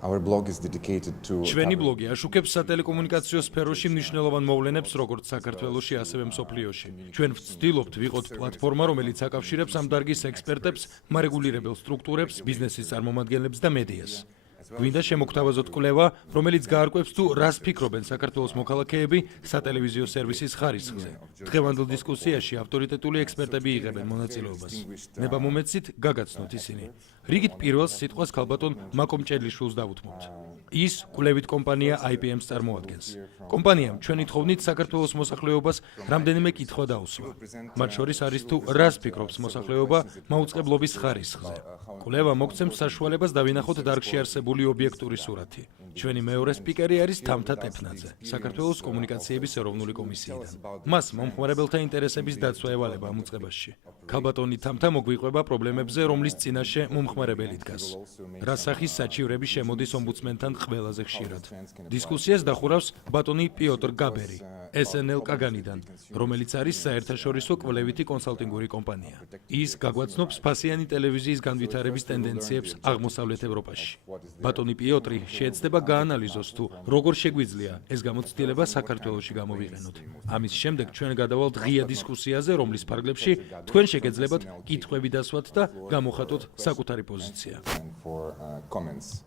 Our blog is dedicated to ჩვენი ბლოგი აშუქებს სატელეკომუნიკაციო სფეროში მნიშვნელოვან მოვლენებს როგორც საქართველოში, ასევე მსოფლიოში. ჩვენ ვცდილობთ ვიყოთ პლატფორმა, რომელიც აკავშირებს ამ დარგის ექსპერტებს, მარეგულირებელ სტრუქტურებს, ბიზნესის წარმომადგენლებს და მედიას. გვინდა შემოგთავაზოთ კვლევა, რომელიც გაარკვევს თუ რას ფიქრობენ საქართველოს მოქალაქეები სატელევიზიო სერვისის ხარისხზე. დღევანდელ დისკუსიაში ავტორიტეტული ექსპერტები იღებენ მონაწილეობას. ნება მომეცით გაგაცნოთ ისინი. რიგით პირველს სიტყვას ქალბატონ მაკომ ჭერლიშვილს დავუთმობთ. ის კვლევით კომპანია IPM-ს წარმოადგენს. კომპანიამ ჩვენი თხოვნით საქართველოს მოსახლეობას რამდენიმე კითხვა დაუსვა. მათ შორის არის თუ რას ფიქრობს მოსახლეობა მაუწყებლობის ხარისხზე. კვლევა მოგცემს საშუალებას დავინახოთ დარგში არსებული ობიექტური სურათი. ჩვენი მეორე სპიკერი არის თამთა ტეფნაძე, საქართველოს კომუნიკაციების ეროვნული კომისიიდან. მას მომხმარებელთა ინტერესების დაცვა ევალება ამ უწყებაში. ქალბატონი თამთა მოგვიყვება პრობლემებზე, რომლის წინაშე მომხმარებელი დგას. რა სახის საჩივრები შემოდის ომბუდსმენთან ყველაზე ხშირად. დისკუსიას დახურავს ბატონი პიოტრ გაბერი, SNL კაგანიდან, რომელიც არის საერთაშორისო კვლევითი კონსალტინგური კომპანია. ის გაგვაცნობს ფასიანი ტელევიზიის განვითარების ტენდენციებს აღმოსავლეთ ევროპაში. ბატონი პიოტრი შეეცდება გაანალიზოს თუ როგორ შეგვიძლია ეს გამოცდილება საქართველოში გამოვიყენოთ. ამის შემდეგ ჩვენ გადავალთ ღია დისკუსიაზე, რომლის ფარგლებში თქვენ შეგეძლებათ კითხვები დასვათ და გამოხატოთ საკუთარი პოზიცია. for comments.